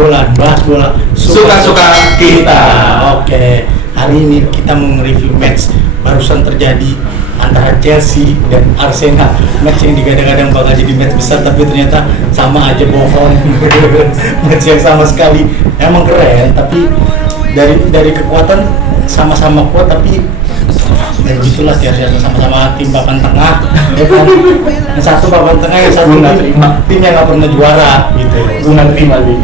bola, bahas bola Suka-suka kita. Oke, hari ini kita mau nge-review match barusan terjadi antara Chelsea dan Arsenal. Match yang digadang-gadang bakal jadi match besar, tapi ternyata sama aja bohong. Match yang sama sekali emang keren, tapi dari kekuatan sama-sama kuat, tapi ya begitulah Chelsea sama-sama tim papan tengah, ya kan? Yang satu papan tengah, yang satu tim yang nggak pernah juara gitu. Gue nggak terima nih.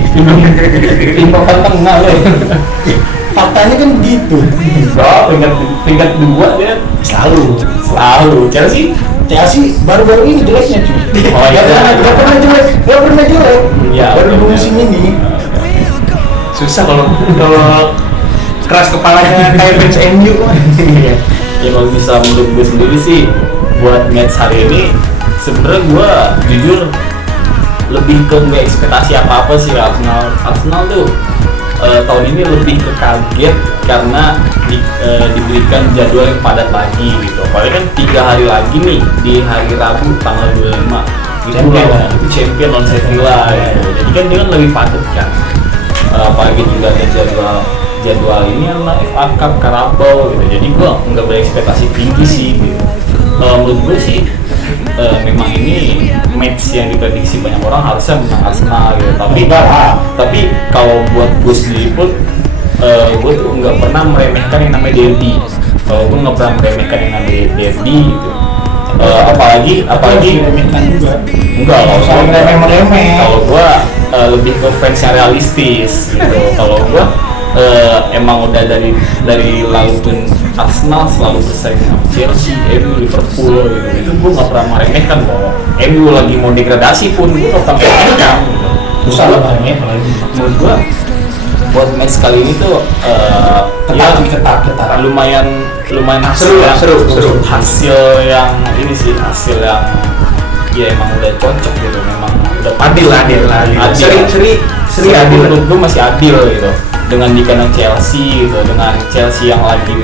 Tim papan tengah loh. Faktanya kan gitu. Bro, tingkat 2 dia selalu. Chelsea baru-baru ini jeleknya cuy. Oh iya. Gak pernah jelek. Iya, Baru bener. musim ini. Susah kalau keras kepalanya kayak fans MU. Ya kalau bisa menurut gue sendiri sih, buat match hari ini sebenarnya gue jujur lebih ke nggak ekspektasi apa sih. Arsenal tuh tahun ini lebih ke kaget karena diberikan jadwal yang padat lagi gitu. Apalagi kan 3 hari lagi nih, di hari Rabu tanggal 25 itu champion lawan Sevilla gitu. Jadi kan dia kan lebih padat kan. Apalagi juga ada jadwal ini adalah FA Cup, Carabao gitu. Jadi gue nggak berekspektasi tinggi sih gitu. Menurut gue sih memang ini match yang diprediksi banyak orang harusnya menang Arsenal gitu. Tapi kalau buat gue sendiri pun gue tuh nggak pernah meremehkan yang namanya derby. Kalau gue nggak pernah meremehkan yang namanya derby gitu. Apalagi diremehkan juga. Enggak, remeh. kalau gue lebih ke fans yang realistis gitu. Kalau gue emang udah dari lalu pun Arsenal selalu bersaing sama Chelsea, MU, Liverpool gitu. Itu gue nggak pernah meremehkan bahwa MU lagi mau degradasi pun gue tetap meremehkan gitu. Susah lah banget. Menurut gue buat match kali ini tuh ketat. lumayan Seru. hasil yang ini sih, hasil yang ya emang udah cocok gitu, memang udah Adil. Seri adil. Menurut gue masih adil gitu, dengan di kandang Chelsea gitu, dengan Chelsea yang lagi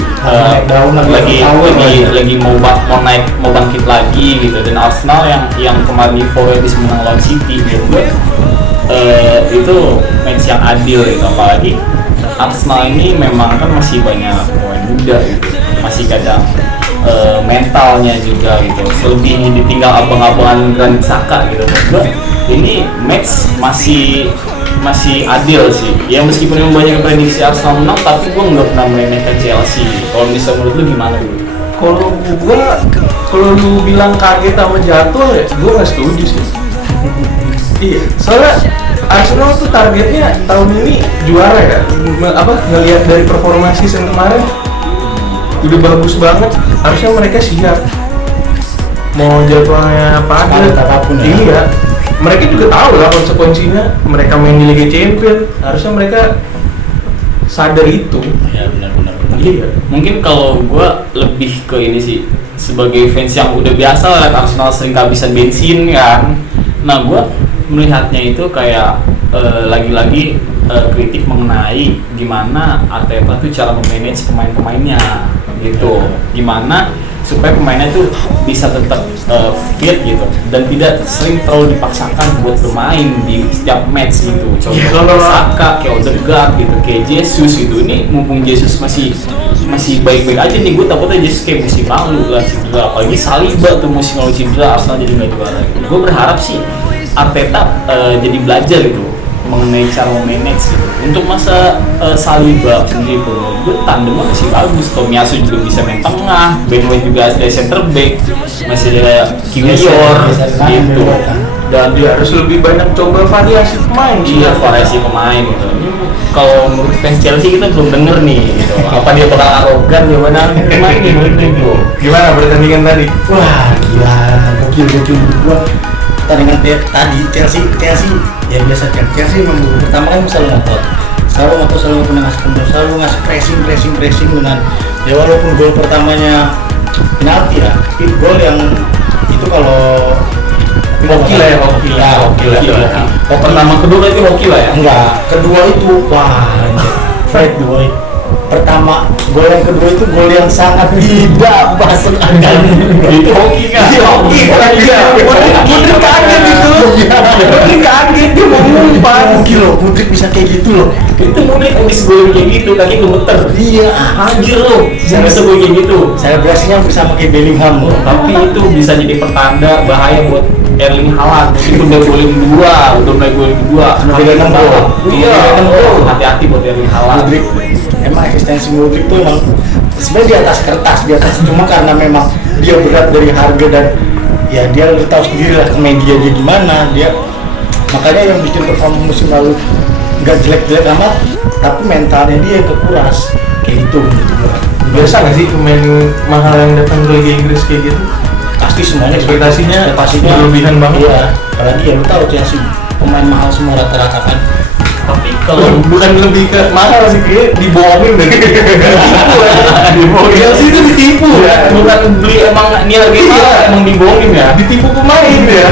mau bangkit lagi gitu, dan Arsenal yang kemarin euforia habis menang lawan City gitu. Itu match yang adil gitu. Apalagi Arsenal ini memang kan masih banyak pemain muda gitu, masih kadang mentalnya juga gitu, selebihnya ditinggal abang-abangan Granit Xhaka gitu. Menurut gue ini match masih adil sih ya, meskipun yang banyak prediksi Arsenal menang, tapi gue nggak pernah meremehkan Chelsea. Kalau misalnya menurut lu gimana gitu? Kalau lu bilang kaget sama jatuh ya, gue nggak setuju sih. Iya, soalnya Arsenal tuh targetnya tahun ini juara ya. Ngelihat dari performa season kemarin udah bagus banget, harusnya mereka siap. Mau jadwalnya padat apapun ya. Iya, mereka juga tahu lah konsekuensinya. Mereka main di Liga Champions, harusnya mereka sadar itu. Ya benar. Iya. Mungkin kalau gue lebih ke ini sih, sebagai fans yang udah biasa lihat Arsenal sering kehabisan bensin kan. Nah gue melihatnya itu kayak lagi-lagi kritik mengenai gimana Arteta tuh cara memanage pemain-pemainnya gitu, gimana supaya pemainnya tuh bisa tetap fit gitu dan tidak sering terlalu dipaksakan buat bermain di setiap match gitu. Contohnya Saka, kayak Odegaard gitu, kayak Jesus gitu. Ini mumpung Jesus masih baik-baik aja nih, gue takutnya Jesus kayak musim lalu lah cedera. Apalagi Saliba tuh musim lalu cedera, Arsenal jadi nggak juara gitu. Gue berharap sih Arteta jadi belajar gitu mengenai cara memanage gitu. Untuk masa Saliba sendiri pun gue tandemnya masih bagus, Tomiyasu juga bisa main tengah, Ben White juga ada center back, masih ada Kiwior gitu, Dan dia harus lebih banyak coba variasi pemain. iya variasi pemain gitu. Kalau menurut fans Chelsea kita belum denger nih gitu, apa dia bakal arogan gimana pemain gitu. Gimana pertandingan tadi? Wah gila, gokil gua. Pertandingan tadi Chelsea ya biasa kan. Chelsea memang pertama kan selalu ngotot, selalu pernah ngasih kontrol, selalu ngasih pressing dengan ya walaupun gol pertamanya penalti ya, itu gol yang itu kalau Hoki lah. Pertama kedua itu hoki lah ya. Enggak, kedua itu wah Fred boy pertama, gol yang kedua itu gol yang sangat tidak masuk akal. Itu hoki kan? Iya, hoki kan? Iya. Mudrik kaget itu. Mudrik kaget, dia mau ngumpat. Gila, Mudrik bisa kayak gitu loh. Itu Mudrik habis gol kayak gitu, kaki gemeter. Iya, Anjir lo, bisa gol kayak gitu. selebrasinya bisa pakai Bellingham loh. Tapi itu bisa jadi pertanda bahaya buat Erling Haaland. Itu udah golin kedua, udah mulai golin kedua. Udah beda 6 gol. Iya, Udah beda 6 gol. hati-hati buat Erling Haaland. Mudrik, emang eksistensi Mudrik tuh emang sebenarnya di atas kertas, cuma karena memang dia berat dari harga dan ya dia udah tahu sendiri lah ke media dia gimana dia, makanya yang bikin performa musim lalu nggak jelek-jelek amat, tapi mentalnya dia yang kekuras kayak gitu menurut gua. Biasa nggak sih pemain mahal yang datang ke Liga Inggris kayak gitu? Pasti semuanya Ekspektasinya berlebihan banget. Iya, apalagi ya lu tahu Chelsea pemain mahal semua rata-rata kan. Tapi kalau Bukan lebih ke mahal sih, kayak dibohongin dari dibohongin. Chelsea itu ditipu ya. bukan beli emang ini harga Iya. mahal, emang dibohongin ya. Ditipu pemain ya.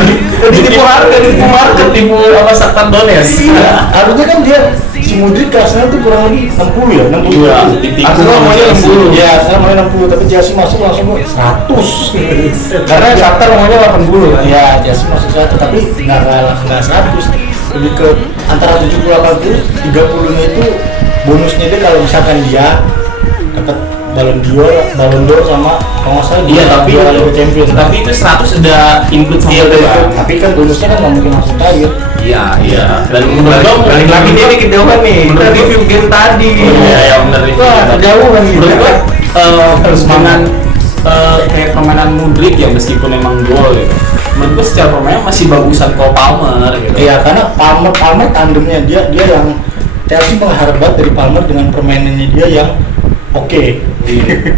Ditipu harga, ditipu market. Ketipu apa Shakhtar Donetsk. Iya, harusnya kan dia si Mudrik ke Arsenal tuh kurang lebih 60 ya, 60. Iya, ditipu Arsenal sama maunya Chelsea. 60. Ya, Arsenal maunya 60, tapi Chelsea masuk langsung 100. Karena Shakhtar maunya 80 kan. Ya, Chelsea masuk 100, tapi nggak 100. Lebih ke antara 70-80, 30-nya itu bonusnya dia kalau misalkan dia dapat Ballon d'Or sama kalau nggak salah Iya, tapi juara Liga Champions. tapi itu 100 udah include sama Iya, itu. tapi kan bonusnya kan nggak mungkin langsung cair. Iya, iya. Dan menurut gua Balik lagi dia dikit doang nih. Kita Menurut gua- review game tadi. Iya, ya benar itu. Wah, kejauhan gitu. Menurut gua Harus dengan kayak permainan Mudrik ya meskipun emang gol gitu. Menurut gua secara permainan masih bagusan Cole Palmer gitu. Iya, karena Palmer tandemnya dia yang Chelsea mengharap banget dari Palmer dengan permainannya dia yang oke.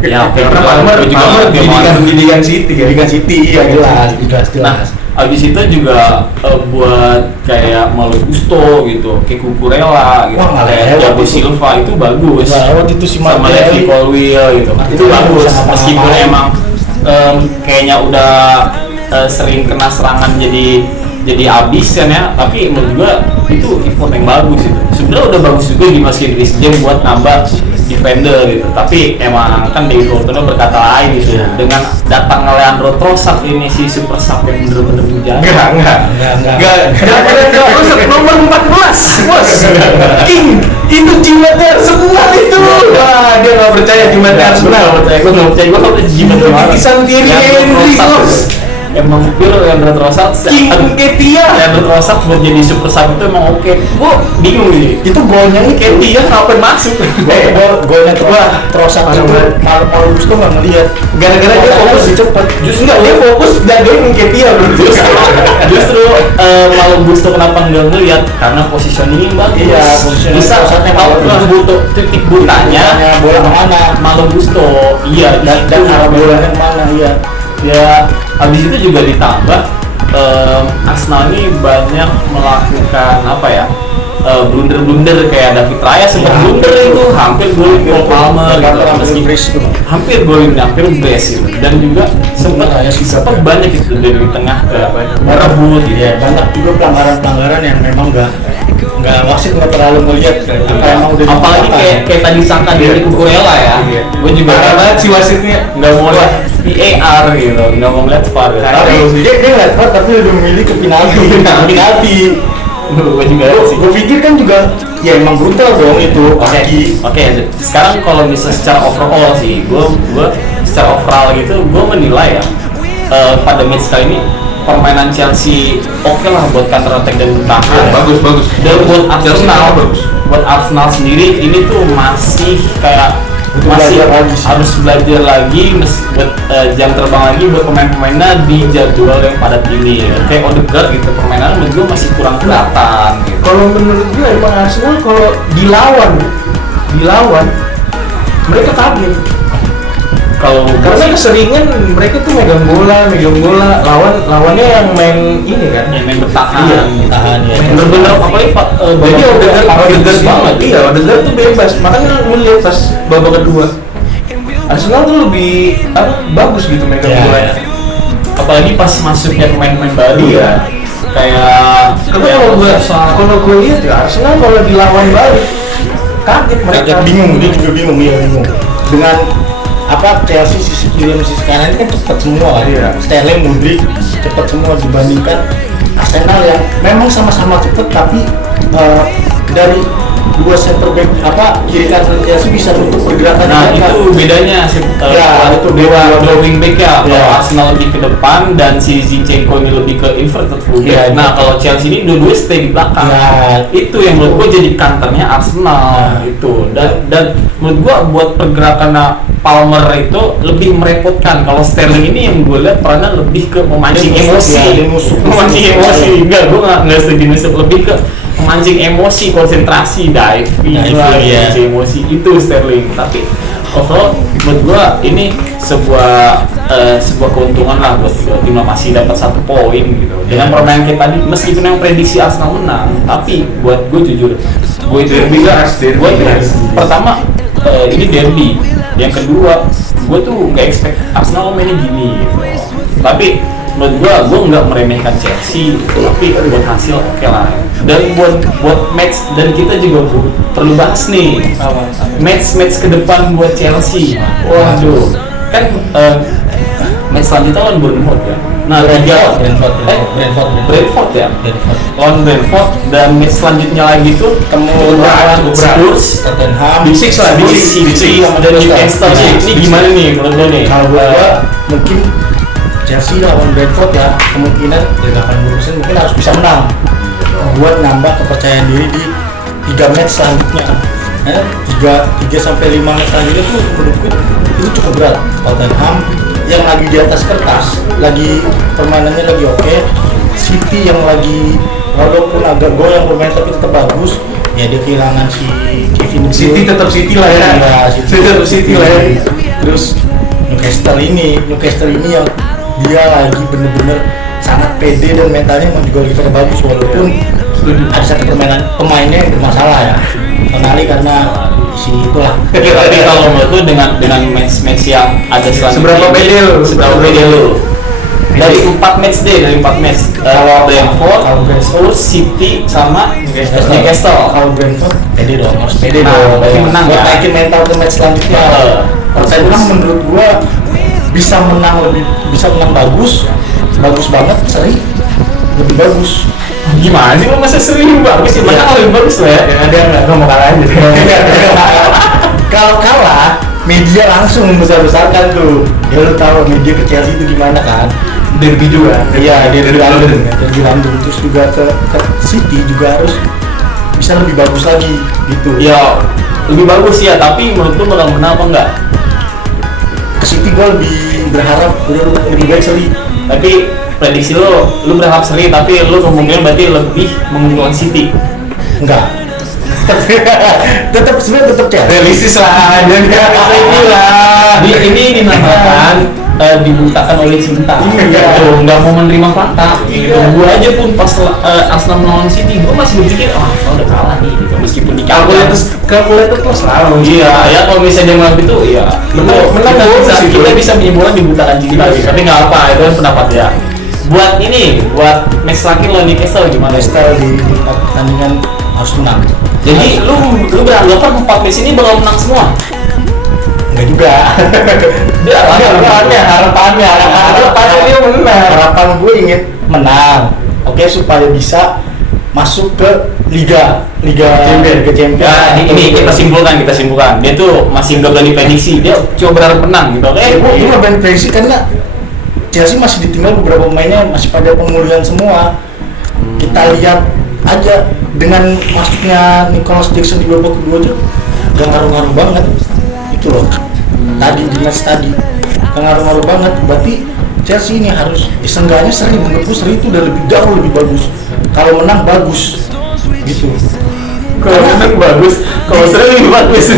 Ya, oke. Karena Palmer pendidikan City kan. Pendidikan City, iya jelas. Nah, abis itu juga buat kayak Malo Gusto gitu, kayak Cucurella gitu, Wah, nggak kayak lewat Thiago itu. Silva itu bagus. Nggak lewat itu si sama Martinelli. Levi Colwill gitu, Martinelli itu bagus. bisa Meskipun ngapa-ngapain. emang kayaknya udah sering kena serangan jadi abis kan ya, tapi menurut gua itu effort yang bagus itu. Sebenarnya udah bagus juga dimasukin Chris James buat nambah defender gitu, tapi emang kan David Orton berkata lain gitu. Dengan datang Leandro Trossard ini si super sub yang bener-bener menjaga. Enggak. Nomor 14, bos. King, itu jimatnya Arsenal itu. Wah, dia nggak percaya jimatnya Arsenal. Gue nggak percaya, gue nggak percaya jimat Itu gimana. titisan Thierry Leandro Henry, Trossard, bos. Emang pure Leandro Trossard. King Nketiah. Leandro Trossard buat jadi super sub itu emang oke. Gue bingung nih. itu golnya itu Nketiah ngapain masuk? golnya Trossard itu malu tuh nggak ngelihat Gara-gara dia fokus cepet. Justru enggak, dia fokus jagain Nketiah bro. Justru Malo Gusto kenapa nggak ngeliat? Karena positioning bagus. Iya, positioning Bisa Trossardnya tahu bagus. kan butuh titik butanya. bola kemana Malo Gusto, iya. dan arah bolanya kemana, iya. Ya, habis itu juga ditambah Arsenal ini banyak melakukan apa ya, blunder-blunder kayak David Raya sempat Ya, blunder itu hampir golin Cole Palmer gitu, meski hampir golin hampir brace gitu. Dan juga sempat banyak itu dari tengah ke merebut gitu. Ya, banyak juga pelanggaran yang memang nggak wasit nggak terlalu melihat apa emang udah Apalagi kayak tadi sangka dari Cucurella ya, gue juga Karena si wasitnya nggak mau lihat VAR gitu, nggak mau lihat VAR ya. tapi dia nggak tahu, tapi lebih memilih ke penalti. Gue juga sih. Gue pikir kan juga ya emang brutal dong itu kaki. Oke, sekarang kalau misalnya secara overall sih, gue secara overall gitu, gue menilai ya pada match kali ini permainan Chelsea oke lah buat counter attack dan bertahan. bagus. Dan buat Chelsea Arsenal, bagus. buat Arsenal sendiri ini tuh masih kayak masih belajar lagi sih. harus belajar lagi, buat jam terbang lagi buat pemain-pemainnya di jadwal yang padat ini. Kayak Odegaard gitu, permainan menurut gue masih kurang kelihatan gitu. Kalau menurut gue emang Arsenal kalau dilawan mereka kaget. Kalau Karena keseringan mereka tuh megang bola, lawannya yang main ini kan. yang main bertahan, Iya, bertahan, ya. bener-bener apalagi Jadi Odegaard banget. Iya, Odegaard tuh bebas. Makanya lu lihat pas babak kedua Arsenal tuh lebih bagus gitu megang Iya. bolanya. Apalagi pas masuknya pemain-pemain baru ya, kayak Karena kalau gue lihat ya Arsenal kalau dilawan balik kaget mereka. Agak bingung, dia juga bingung, dengan apa Chelsea sisi kiri dan sisi kanan ini kan cepat semua kan. Iya. Sterling, Mudryk cepat semua dibandingkan Arsenal yang memang sama-sama cepat tapi dari dua center back kiri kanan Chelsea bisa nutup pergerakan. Nah mereka. itu bedanya itu dua wingback ya. Kalau Ya. Arsenal lebih ke depan dan si Zinchenko ini lebih ke inverted fullback. Ya, Nah kalau Chelsea ini dua-dua stay di belakang. Ya. Itu yang menurut gue jadi kantornya Arsenal itu. Dan menurut gue buat pergerakan Palmer itu lebih merepotkan. Kalau Sterling ini yang gue lihat perannya lebih ke memancing Dia emosi, ya, dia nusuk. memancing emosi. Enggak, gue nggak setuju nusuk, lebih ke memancing emosi, konsentrasi, diving lah, ya. memancing emosi itu Sterling. Tapi overall menurut gue ini sebuah keuntungan lah buat tim masih dapat 1 poin gitu. Dengan permainan kita tadi, meskipun yang prediksi Arsenal menang, tapi buat gue jujur, gue itu pertama ini derby. Yang kedua, gue tuh nggak expect Arsenal mainnya gini gitu. Tapi menurut gue nggak meremehkan Chelsea, tapi buat hasil oke lah. Dan buat match, dan kita juga perlu bahas nih match ke depan buat Chelsea. Waduh, kan match selanjutnya lawan Bournemouth ya. Nah, Brentford ya. Lawan Brentford, dan match selanjutnya lagi tuh lawan Spurs, Tottenham, Big Six lah, Big Six dan Newcastle. Ini gimana nih menurut lo nih? Kalau gua mungkin Chelsea lawan Brentford ya kemungkinan dari 80% mungkin harus bisa menang buat nambah kepercayaan diri di 3 match selanjutnya. 3 sampai 5 match selanjutnya tuh menurutku itu cukup berat. Tottenham yang lagi di atas kertas, lagi permainannya lagi oke. City yang lagi walaupun agak goyang bermain tapi tetap bagus. Ya dia kehilangan si Kevin De Bruyne. City tetap City lah ya. Iya, Tetap City lah ya. Terus Newcastle ini yang dia lagi bener-bener sangat pede dan mentalnya emang juga lagi pada bagus walaupun ada satu pemainnya yang bermasalah ya. Tonali karena si itulah. Tapi kalau menurut lu dengan match yang ada Seberapa pede lu? Dari 4 match deh, kalau Brentford, Spurs, City sama Newcastle. Kalau Brentford pede dong, harus pede Nah, dong. berarti menang Buat ya? naikin mental ke match selanjutnya. Tottenham menurut gua bisa menang bagus banget, seri lebih bagus. Gimana sih, lo masa sering bagus sih? Menang lebih bagus lah ya. Dia nggak mau kalah aja. Kalau kalah, media langsung membesar-besarkan tuh. Ya lu tahu media ke Chelsea itu gimana kan? Derby juga. Iya, dia dari London. Dari London terus juga ke City juga harus bisa lebih bagus lagi gitu. Ya, lebih bagus ya, tapi menurut lu bakal menang apa enggak? Ke City gua lebih berharap lebih baik seri. Tapi prediksi lu berharap seri, tapi lu kemungkinan berarti lebih mengunggulkan City. Enggak. tetap Chelsea. Realistis lah, jangan Ini dinamakan dibutakan oleh cinta. Iya. Tuh, nggak mau menerima fakta. Gitu. Gue aja pun pas Arsenal melawan City, gue masih berpikir, Arsenal udah kalah nih. Gitu. Meskipun di kalkulator plus selalu. Iya, ya kalau misalnya dia itu, ya menang kita bisa menyimpulkan dibutakan cinta. Tapi nggak apa, itu kan pendapat ya. Buat match lagi lawan Newcastle gimana? Newcastle di pertandingan harus menang. Jadi lu beranggapan 4 match ini bakal menang semua? Enggak juga. Harapannya dia menang. Harapan gue ingin menang. Oke, supaya bisa masuk ke Liga Champions. Ya, ini kita simpulkan. Dia tuh masih nggak berani prediksi. Dia coba berharap menang gitu. Gue nggak berani prediksi karena Chelsea masih ditinggal beberapa pemainnya masih pada pemulihan semua. Kita lihat aja dengan masuknya Nicholas Jackson di babak kedua aja gak ngaruh-ngaruh banget itu loh. Tadi di match tadi gak ngaruh-ngaruh banget. Berarti Chelsea ini harus seenggaknya seri, menurutku seri itu udah lebih jauh lebih bagus. Kalau menang bagus gitu. Kalau menang bagus, kalau seri lebih bagus.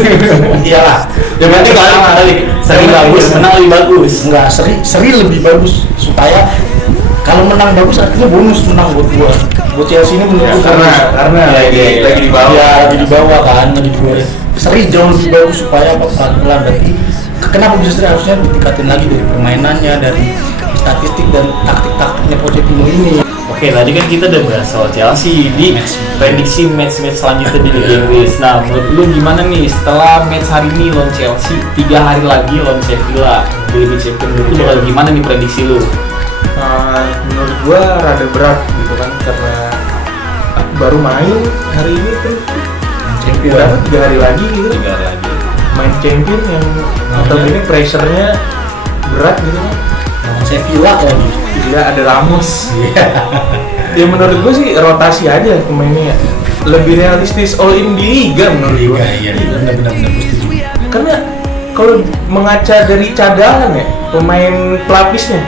Iyalah. Ya berarti balik. Seri bagus, menang lebih bagus. Enggak, seri lebih bagus supaya kalau menang bagus artinya bonus menang buat gua. Buat Chelsea ini menurutku karena lagi di bawah. Ya, lagi di bawah kan, lagi di bawah. Seri jauh lebih bagus supaya pelan-pelan. Berarti kenapa bisa seri harusnya ditingkatin lagi dari permainannya, dari statistik dan taktik-taktiknya Pochettino ini. Oke, tadi kan kita udah bahas soal Chelsea di prediksi match-match selanjutnya di Liga Inggris. Nah, menurut lu gimana nih setelah match hari ini lawan Chelsea, 3 hari lagi lawan Sevilla di Liga Champions, menurut lu bakal gimana nih prediksi lu? Menurut gua rada berat gitu kan, karena baru main hari ini terus berapa 3 hari lagi gitu 3 hari lagi. main champion yang atau ini pressure-nya berat gitu kan. Sevilla lagi. Gila, ada Ramos. Ya menurut gue sih rotasi aja pemainnya, lebih realistis all in di liga menurut gue. Iya, benar setuju. Karena kalau mengaca dari cadangan ya pemain pelapisnya,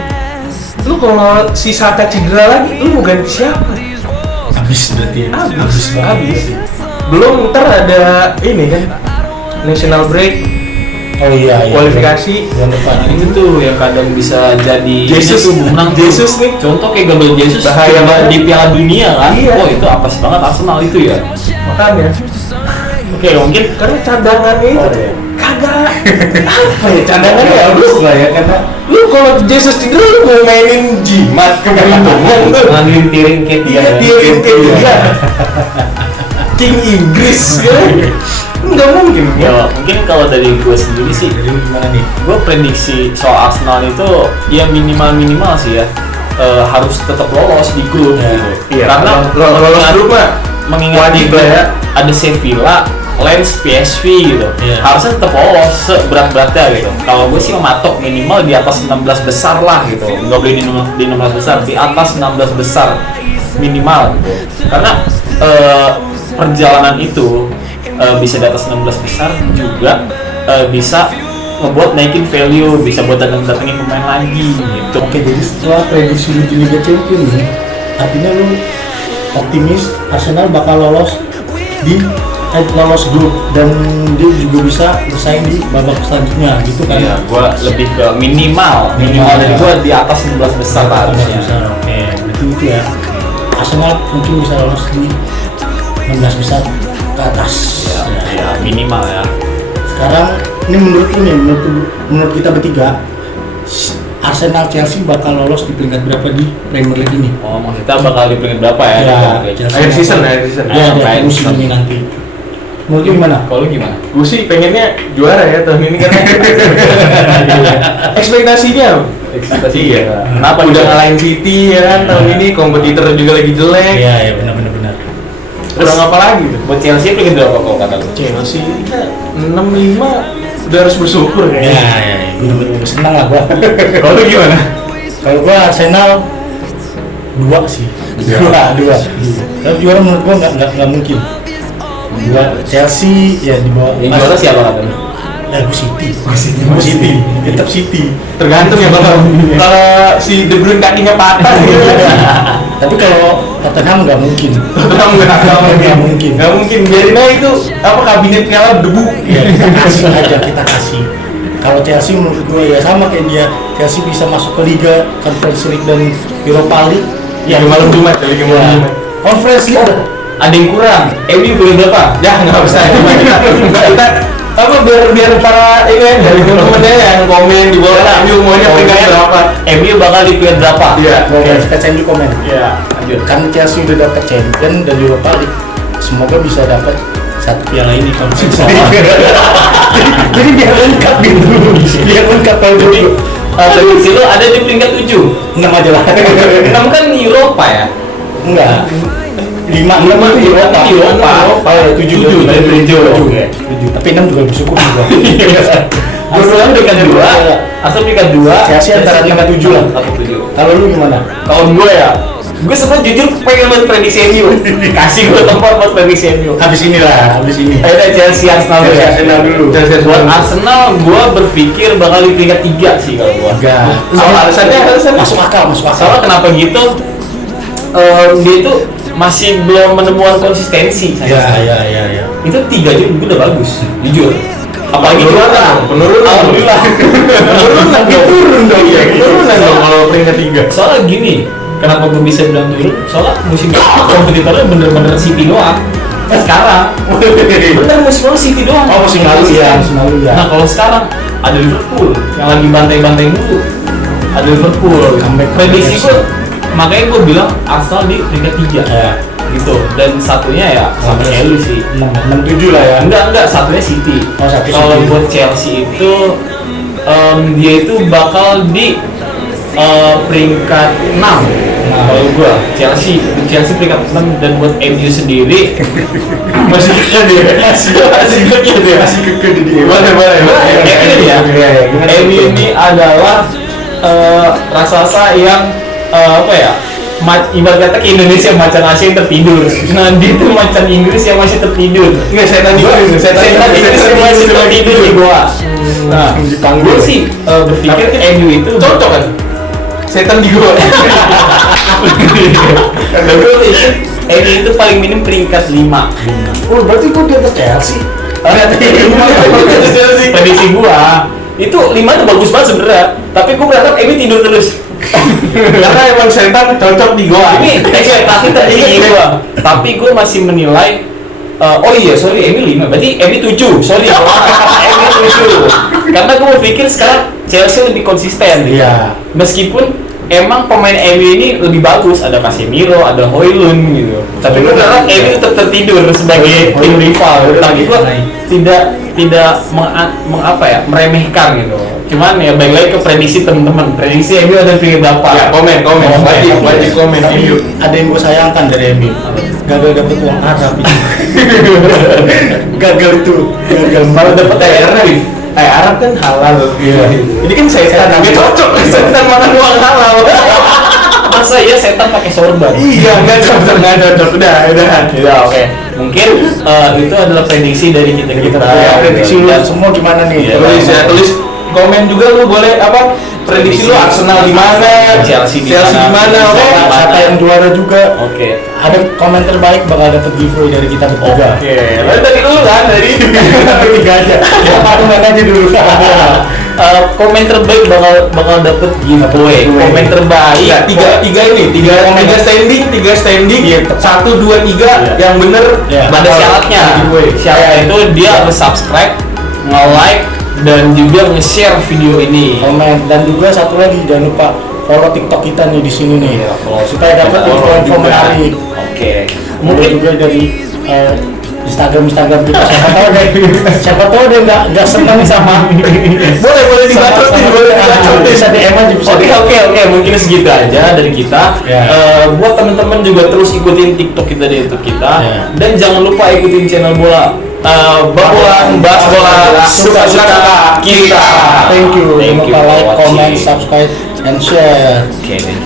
lu kalau si Saka cedera lagi, lu mau ganti siapa? Habis berarti ya. Habis. Belum ntar ada ini kan national break, Oh iya. kualifikasi. Bulan depan. Itu tuh yang kadang bisa jadi Jesus itu menang Jesus nih. Contoh kayak Gabriel Jesus Bahaya coba banget. di Piala Dunia kan. Iya. Oh, itu apes banget Arsenal itu ya. Makanya Oke, mungkin karena cadangannya itu Oh, iya. kagak apa ya cadangannya ya lu lah ya karena lu kalau Jesus cedera lu mau mainin jimat kemarin ngomong tuh ngambilin tiring kayak dia. iya tiring kayak dia King Inggris ya nggak mungkin Ya, mungkin kalau dari gue sendiri sih, jadi gimana nih? gue prediksi soal Arsenal itu ya minimal sih ya harus tetap lolos di grup Ya. gitu. Iya, Karena lolos grup mah mengingat wajib di lah ya. ada Sevilla, Lens, PSV gitu. Iya. Harusnya tetap lolos seberat-beratnya gitu. Kalau gue sih mematok minimal di atas 16 besar lah gitu. Nggak boleh di 16 besar, di atas 16 besar minimal gitu. Karena perjalanan itu bisa di atas 16 besar juga bisa ngebuat naikin value, bisa buat datengin pemain lagi gitu. Oke, jadi setelah prediksi lu di Liga Champions nih, artinya lu optimis Arsenal bakal lolos grup dan dia juga bisa bersaing di babak selanjutnya gitu kan? Iya, gue lebih ke minimal dari gue di atas 16 besar lah harusnya. Oke, berarti itu ya. Arsenal mungkin bisa lolos di 16 besar ke atas. Ya, minimal ya. Sekarang ini menurut lu nih, menurut kita bertiga, Arsenal Chelsea bakal lolos di peringkat berapa di Premier League ini? Oh, maksudnya bakal di peringkat berapa ya? Chelsea akhir season Ya, Akhir ada musim season. ini nanti. Menurut lu gimana? Kalau lu gimana? gue sih pengennya juara ya tahun ini karena ekspektasinya Ekspektasi iya. ya. Kenapa udah juga? ngalahin City ya kan tahun ini kompetitor juga lagi jelek. Iya, benar. Kurang apa lagi tuh? Buat Chelsea peringkat berapa kalau kata lu? Chelsea 65 udah harus bersyukur Ya, ya. gue senang lah gua. Kalau lu gimana? Kalau gua Arsenal 2 sih. Dua. Kalau juara menurut gua nggak mungkin. Dua Chelsea ya di bawah. Yang juara siapa kata lu? Gua City. Tetap City. Tergantung ya kalau si De Bruyne kakinya patah gitu. Tapi kalau Tottenham nggak mungkin. Nggak mungkin. Biarin aja itu apa kabinet kalah debu. Ya, kita kasih. Kalau Chelsea menurut gue ya sama kayak dia. Chelsea bisa masuk ke Liga, Conference League dan Europa League. Ya malam Jumat kali Ya. Conference League. Ada yang kurang. MU boleh berapa? Ya nggak usah. Kita apa biar para ini dari teman-temannya yang komen di bawah MU maunya peringkat berapa? MU bakal di peringkat berapa? Iya. Oke, fans MU komen. Iya. Lanjut. Kan Chelsea udah dapat Champion dan Europa League. Semoga bisa dapat satu piala ini kalau bisa. Jadi biar lengkap gitu. Biar lengkap kalau dulu. Prediksi lu ada di peringkat 7. 6 aja lah. 6 kan Eropa ya? Enggak. 5 itu Europa. Eropa. 7 dari 7. Tapi 6 juga bersyukur juga. Arsenal peringkat 2. Arsenal peringkat 2. Chelsea antara 5 7 lah. 7. Kalau lu gimana? Kalau gue ya, gue sempat jujur pengen buat prediksi MU. Kasih gue tempat buat prediksi MU. Habis ini. Ayo Chelsea Arsenal dulu ya. Arsenal dulu. Buat Arsenal, gue berpikir bakal di peringkat 3 sih kalau gue. Enggak. Alasannya Masuk akal. Soalnya kenapa gitu? Dia itu masih belum menemukan konsistensi. Ya. Itu 3 aja gue udah bagus, jujur. Apalagi juara. Penurunan. Alhamdulillah. Penurunan dong kalau peringkat 3. Soalnya gini, kenapa gue bisa bilang turun? Soalnya musim ini kompetitornya bener-bener City doang. Sekarang, bener musim lalu City doang. Musim lalu ya. Nah kalau sekarang ada Liverpool yang lagi bantai-bantai mulu. Ada Liverpool. Comeback Prediksi FC. gue makanya gue bilang Arsenal di peringkat 3 gitu, dan satunya ya sama kayak lu sih 6-7 lah ya. enggak satunya City. Satu Kalau City. buat Chelsea itu dia itu bakal di peringkat 6. Kalau gua Chelsea peringkat 6, dan buat MU sendiri masih kekeh dia. Masih kekeh dia. Boleh. Ya ini dia. MU ini adalah raksasa yang apa ya? Ibarat kata ke Indonesia macan Asia yang tertidur. Nah, dia itu macan Inggris yang masih tertidur. Nggak, setan Inggris yang masih tertidur di gua. Nah, gue sih berpikir MU itu cocok kan? Setan di gua. gue pikir MU itu paling minim peringkat 5. Oh, berarti gue di atas Chelsea. Prediksi gua itu 5 tuh bagus banget sebenarnya, tapi gua berharap MU tidur terus. Karena emang setan cocok di gua. Ini ekspektasi tertinggi gua, tapi gua masih menilai oh iya, sorry, MU 5, berarti MU 7, sorry MU 7, karena gua berpikir sekarang Chelsea lebih konsisten gitu. Iya. Meskipun emang pemain MU ini lebih bagus, ada Casemiro, ada Højlund gitu, tapi gua berharap MU tetap tertidur sebagai tim rival, tapi gua tidak meremehkan gitu. Cuman ya balik lagi ke prediksi teman-teman, prediksi MU ada peringkat berapa? Ya, komen. Wajib komen. Tapi ada yang gue sayangkan dari MU, gagal dapet uang Arab. Gagal Malah dapat Arab kan halal. Ini kan setan, nggak cocok setan makan uang halal. masa ya setan pakai sorban? Iya, nggak cocok. Udah. Ya, oke. Mungkin itu adalah prediksi dari kita. Ya, prediksi lu semua gimana nih? Iya. Tulis komen juga, lu boleh apa prediksi lu Arsenal di mana, Chelsea di mana, oke? Siapa yang juara juga? Oke. Ada komen terbaik bakal dapet giveaway dari kita bertiga. Lalu dari dulu kan dari Bertiga aja. Apa aja dulu. komen terbaik bakal dapet giveaway. Komen terbaik. Tiga standing, 1, 2, 3 yang bener. Ada syaratnya. Syaratnya itu dia harus subscribe, nge-like, dan juga nge-share video ini. Komen, dan juga satu lagi jangan lupa follow TikTok kita nih di sini nih, supaya dapat info-info menarik. Oke. Mungkin juga dari Instagram kita, siapa tahu dia nggak senang sama boleh dibacotin, bisa DM aja, bisa Oke, mungkin segitu aja dari kita. Ya. Buat teman-teman juga terus ikutin TikTok kita di YouTube kita, dan jangan lupa ikutin channel bola bahas bola suka-suka kita. Thank you. Thank you Jangan lupa for like, comment, watching. subscribe, and share. Oke, thank you.